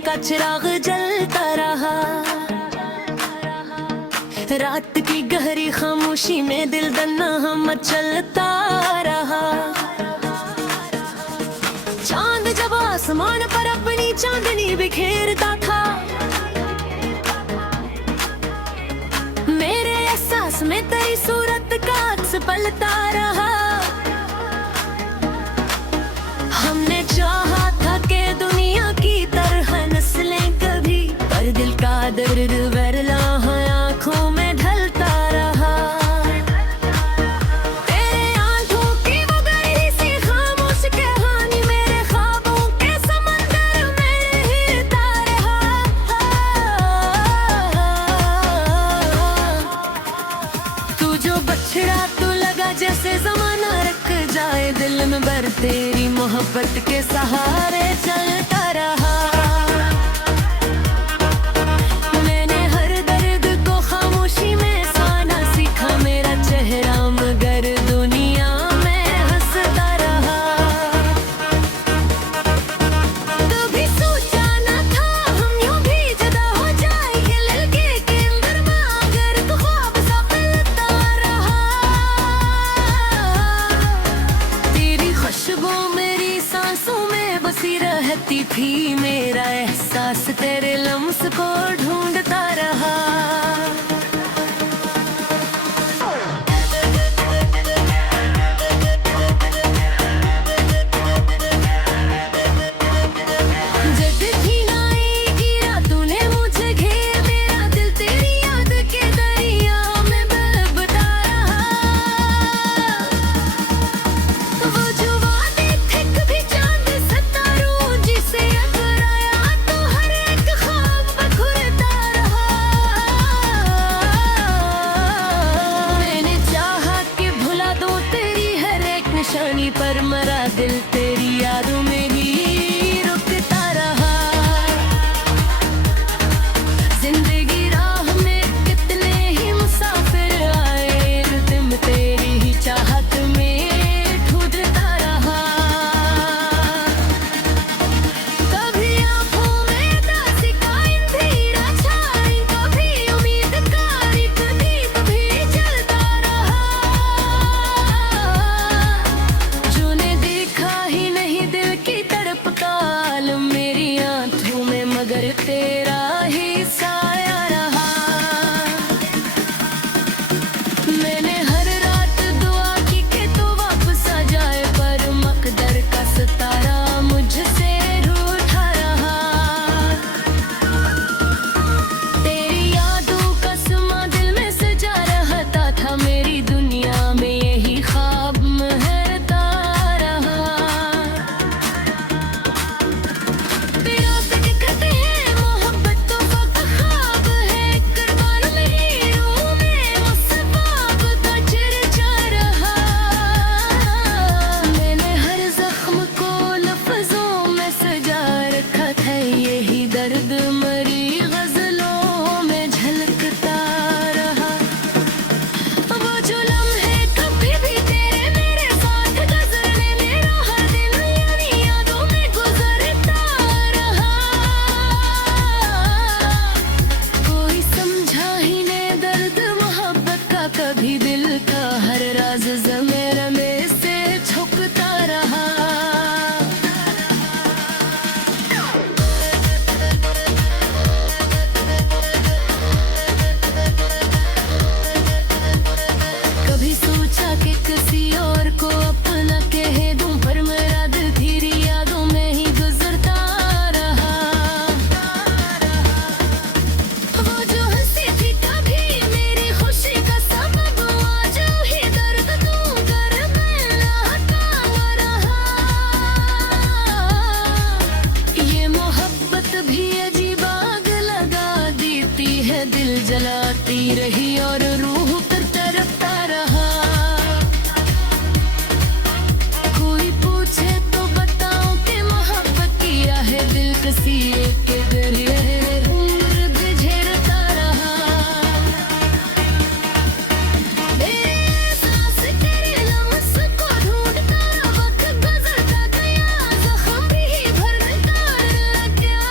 का चिराग जलता रहा। रात की गहरी खामोशी में दिल दन्ना मचलता रहा। चांद जब आसमान पर अपनी चांदनी बिखेरता था, मेरे एहसास में तेरी सूरत का अक्स पलता रहा। हमने चाहा था कि दुनिया की तरह नस्लें कभी, पर दिल का दर्द वरला आँखों में ढलता रहा। तेरे आँखों की वो गहरी सी खामोश कहानी मेरे ख्वाबों के समंदर में हिलता रहा। तू जो बछड़ा तू लगा जैसे ज़माना रख जाए दिल में भर, तेरी मोहब्बत के सहारे चलता रहा। मैंने हर दर्द को खामोशी में साना सीखा, मेरा चेहरा मगर दुनिया में हंसता रहा। कभी सोचा न था हम यूं भी जुदा हो जाएंगे, लगे के अंदर मगर तू ख्वाब सा पलता रहा। तेरी खुशबू मेरी सांसों में बसी रहती थी, मेरा एहसास तेरे लम्स को ढूंढता रहा। जब भी आएगी रातों ने मुझे घेर, मेरा दिल तेरी याद के दरिया में बहता रहा। वो जो वादे थे कभी चांद सितारों जिसे अगर आया तो हर एक ख्वाब बखुरता रहा। मैंने चाहा कि भुला दूं तेरी हर एक निशानी, पर मरा दिल तेरी यादों में ही रुकता रहा। जिंदगी राह में कितने ही मुसाफिर आए, दिल तेरी ही चाहत में ढूंढता रहा। कभी आँखों में दासी का अंधेरा छाए, कभी उम्मीद का एक दीप भी जलता रहा। जो ने देखा ही नहीं दिल की तड़प का आलम मेरी आंखों में, मगर तेरा ही साया रहा। मैंने हर रात दुआ की कि तू वापस आ जाए, पर मकदर का सितारा मुझसे रूठा रहा। तेरी यादों का समा दिल में सजा रहता था, मेरी दुनिया में यही ख्वाब महरता रहा। तेरा से कहते हैं मोहब्बत तो वक्त ख्वाब है, कुर्बान मेरी रूह में उस ख्वाब का चर्चा रहा। मैंने हर जख्म को लफ्जों में सजा रखा था, यही दर्द मरी गजलों में झलकता रहा। वो जो लम्हे कभी भी तेरे मेरे साथ गुजरने, मेरा हर दिन यानी यादों में गुजरता रहा। कोई समझा ही नहीं दर्द मोहब्बत का, कभी दिल का हर राज ज़मीर में से छुपता रहा। कभी सोचा कि किसी और को अपना कह दूं, पर मेरा दिल तेरी यादों में ही गुजरता रहा। वो जो हंसी थी कभी मेरी खुशी का सबब, आज ही दर्द तू कर मिलाता रहा। ये मोहब्बत भी अजीब आग लगा देती है, दिल जलाती रही और रूह पर तरफता रहा। कोई पूछे तो बताओ कि मोहब्बत किया है दिल किसी एक के जरिए उम्र भी झेलता रहा। मेरे सांस तेरे लम्स को ढूंढता, वक्त गुजरता गया, जख्म भी भरता लगा।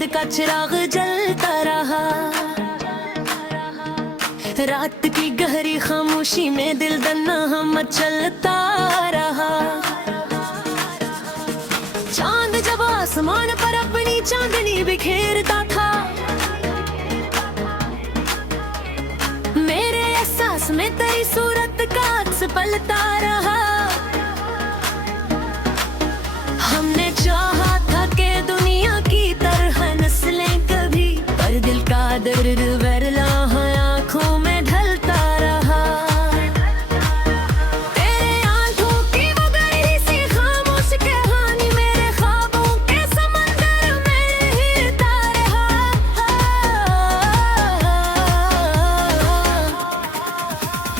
याद का चिराग जलता रहा। रात की गहरी खामोशी में दिल दन्ना हम चलता रहा। चांद जब आसमान पर अपनी चांदनी बिखेरता था, मेरे एहसास में तेरी सूरत का अक्स पलता रहा। हमने चाहा था कि दुनिया की तरह नस्लें कभी, पर दिल का दर्द वरला आंखों में ढलता रहा। तेरे आंखों की वो गहरी सी खामोश कहानी मेरे ख्वाबों के समंदर में हिलता रहा।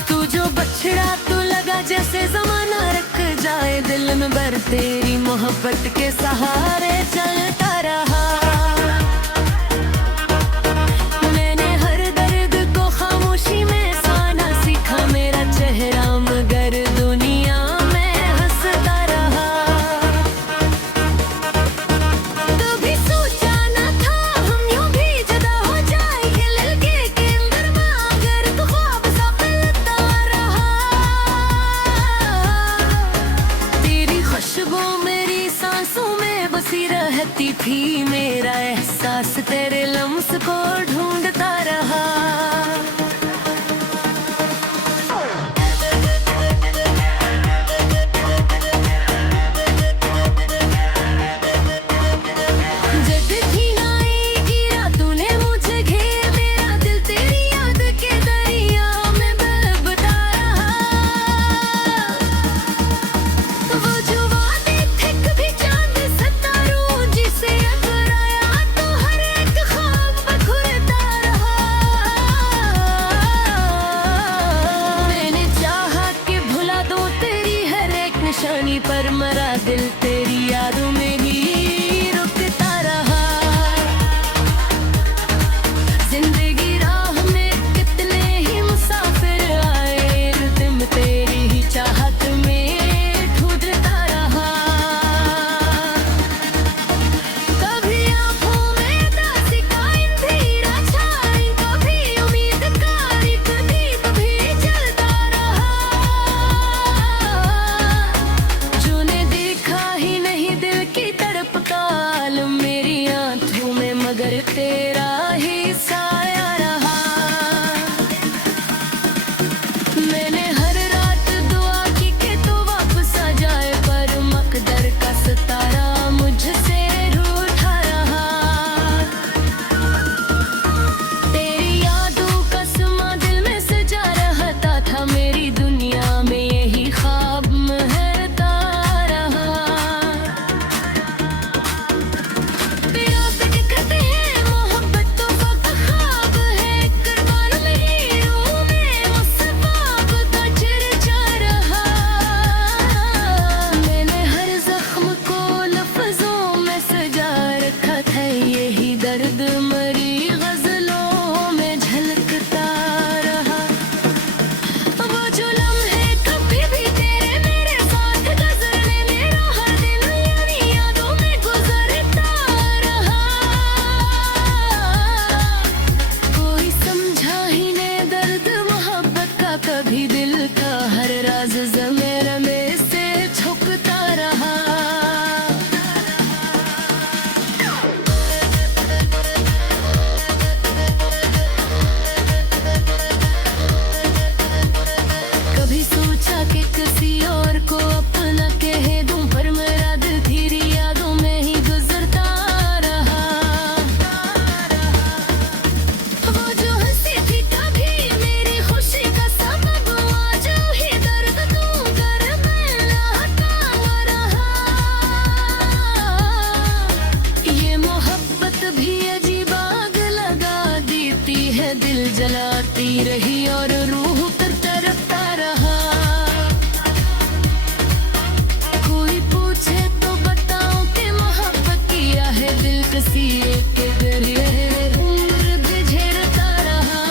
तू जो बछड़ा तू लगा जैसे जमाना रख जाए दिल में भर, तेरी मोहब्बत के सहारे चलता रहा। मैंने हर दर्द को खामोशी में साना सीखा, मेरा चेहरा मगर दुनिया में हंसता रहा। कभी सोचा न था हम यूं भी जुदा हो जाएंगे, लगे के अंदर मगर तू ख्वाब सा पलता रहा। तेरी खुशबू मेरी सांसों में बसी रहती थी, मेरा एहसास तेरे लम्स को ढूंढता रहा। जब थी नाएगी रातूं ने मुझे घेर, मेरा दिल तेरी याद के दरिया में बहता रहा। वो जो वादे थे कभी चांद सितारों जिसे अगर आया तो हर एक ख्वाब बखुरता रहा। मैंने चाहा कि भुला दूं तेरी हर एक निशानी, पर मरा दिल तेरी यादों में ही रुकता रहा। जिंदगी राह में कितने ही मुसाफिर आए, रिदम तेरी ही चाहत में ढूंढता रहा। कभी आंखों में उदासी का अंधेरा छाए, कभी उम्मीद का एक दीप भी जलता रहा। जो ने देखा ही नहीं दिल की तड़प का आलम मेरी आंखों में, मगर तेरा ही साया रहा। मैंने हर रात दुआ की कि तू वापस आ जाए, पर मकदर का सितारा मुझसे रूठा रहा। तेरी यादों का समा दिल में सजा रहता था, मेरी दुनिया में यही ख्वाब महरता रहा। प्यास कहते हैं मोहब्बत तो वक्त ख्वाब है, कुर्बान मेरी रूह में उस ख्वाब का चर्चा रहा। मैंने हर जख्म को लफ्जों में सजा रखा था, यही दर्द मरी गजलों में झलकता रहा। वो जो लम्हे कभी भी तेरे मेरे साथ गुजरने, मेरा हर दिन यानी यादों में गुजरता रहा। कोई समझा ही ने दर्द मोहब्बत का, कभी दिल का हर राज ज़मीर में से छुपता रहा। कभी सोचा कि किसी और को अपना कह दूं, पर मेरा दिल तेरी यादों में ही गुजरता रहा। वो जो हंसी थी कभी मेरी खुशी का सबब, आज ही दर्द तू कर मैं लाता रहा। ये मोहब्बत भी अजीब आग लगा देती है, दिल जलाती रही और रूह पर तरफता रहा। कोई पूछे तो बताऊं कि मोहब्बत किया है दिल किसी एक के जरिए, उम्र भी झेलता रहा।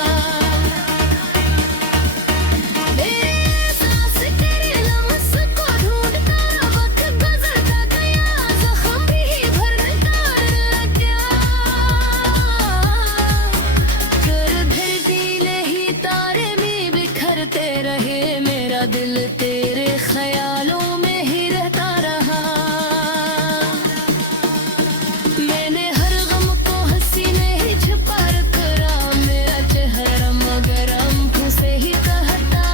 मेरे एहसास तेरे लम्स को ढूंढता, वक्त गुजरता गया, जख्म भी भरता लग गया। मेरा दिल तेरे ख्यालों में ही रहता रहा। मैंने हर गम को हंसी में ही छुपा रखा, मेरा चेहरा मगर आंखों से ही कहता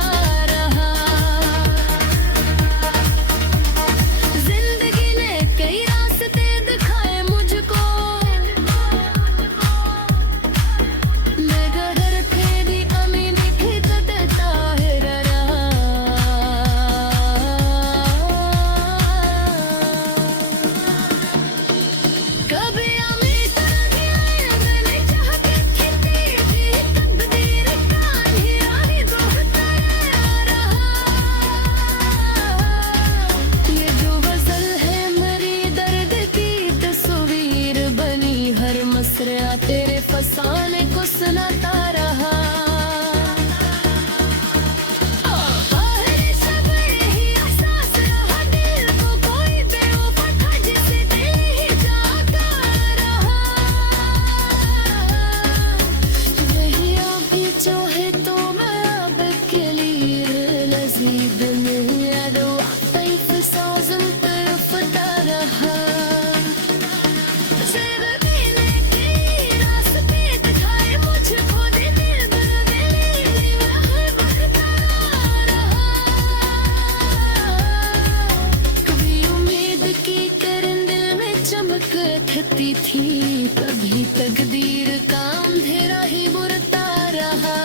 रहा। जिंदगी ने कई रास्ते दिखाए मुझको, 내가 그렇게 아미니 기다렸다 해라라। कभी आमी तरह दिया मैंने चाह के खेती थी, तकदीर का ही दोहता रहा। ये जो गजल है मेरी दर्द की तस्वीर बनी, हर मसरा तेरे फसाने को सुनाता रहा। बाहर सब यही एहसास रहा, दिल को कोई बेवफा था जिसे दिल ही जागा रहा। यही आपकी चाहे तो मैं आपके लिए लजीज में अदवा तैफ साजन तरफता रहा। ज़िंदगी की रास्ते दिखाए मुझको, दिल बदले मैं बढ़ता रहा। कभी उम्मीद की किरण दिल में चमक उठती थी, कभी तकदीर का अंधेरा ही बुरता रहा।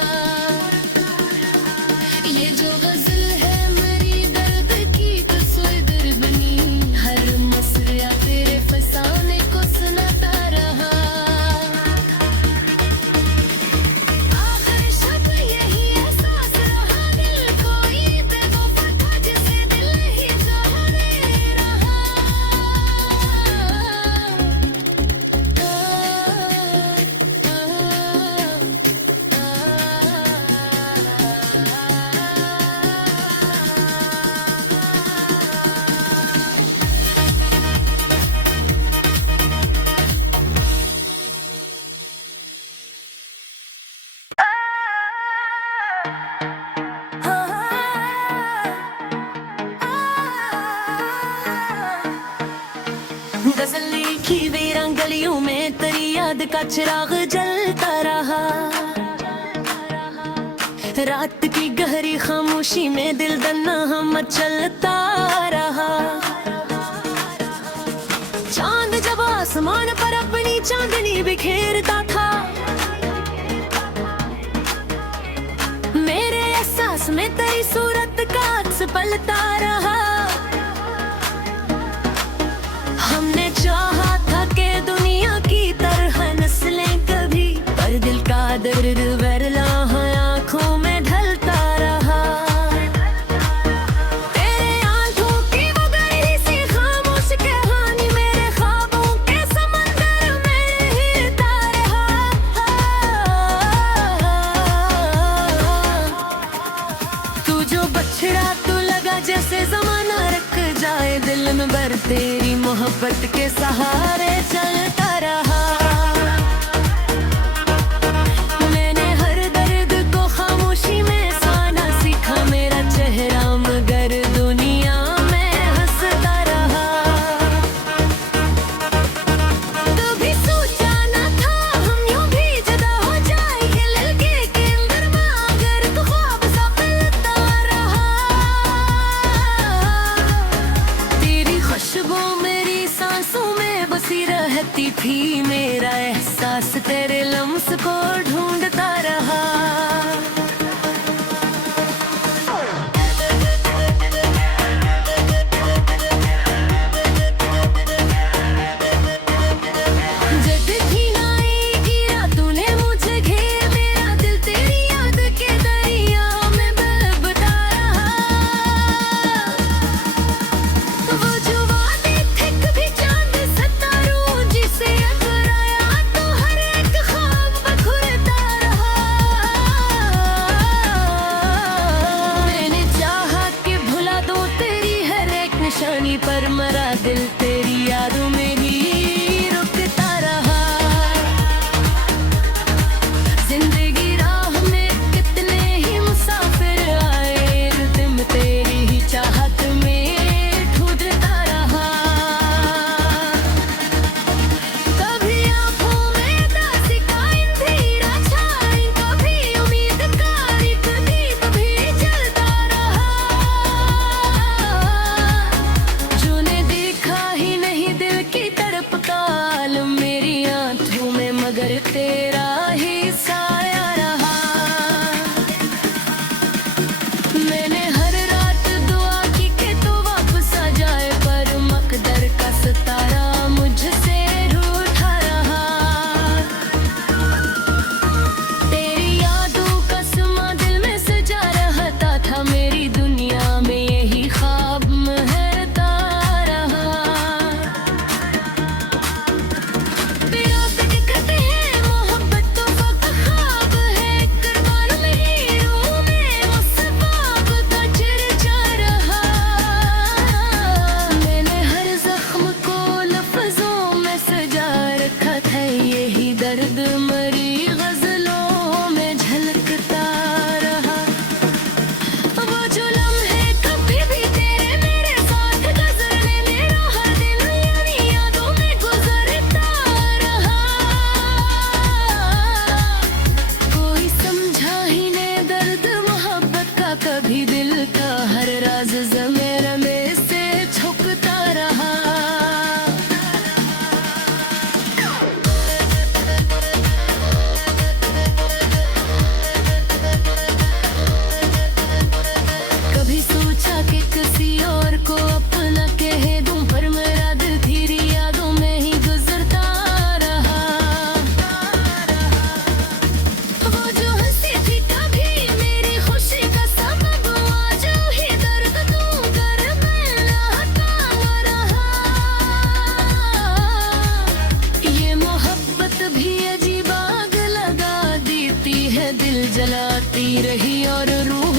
ये जो गजल है मेरी दर्द की तस्वीर बनी, हर मसरा तेरे फसाने को सुनाता रहा। आखिर शब यही एहसास रहा, दिल कोई बेवफा था जिसे दिल ही जाने रहा। गजल लिखी वीरां गलियों में तेरी याद का चिराग जलता रहा। रात की गहरी खामोशी में दिल दन्ना हम चलता रहा। चांद जब आसमान पर अपनी चांदनी बिखेरता था, मेरे एहसास में तेरी सूरत का अक्स पलता रहा। हमने चाहा था कि दुनिया की तरह नस्लें कभी, पर दिल का दर्द वरला है आँखों में ढलता रहा। तेरे आँखों की वो गहरी सी खामोश कहानी मेरे ख्वाबों के समंदर में हिलता रहा। तू जो बछड़ा तू लगा जैसे जमाना रख जाए दिल में भर, तेरी मोहब्बत के सहारे चलता रहा। मैंने हर दर्द को खामोशी में साना सीखा, मेरा चेहरा मगर दुनिया में हंसता रहा। कभी सोचा न था हम यूं भी जुदा हो जाएंगे, लगे के अंदर मगर तू ख्वाब सा पलता रहा। तेरी खुशबू मेरी सांसों में बसी रहती में दिल जलाती रही और रूह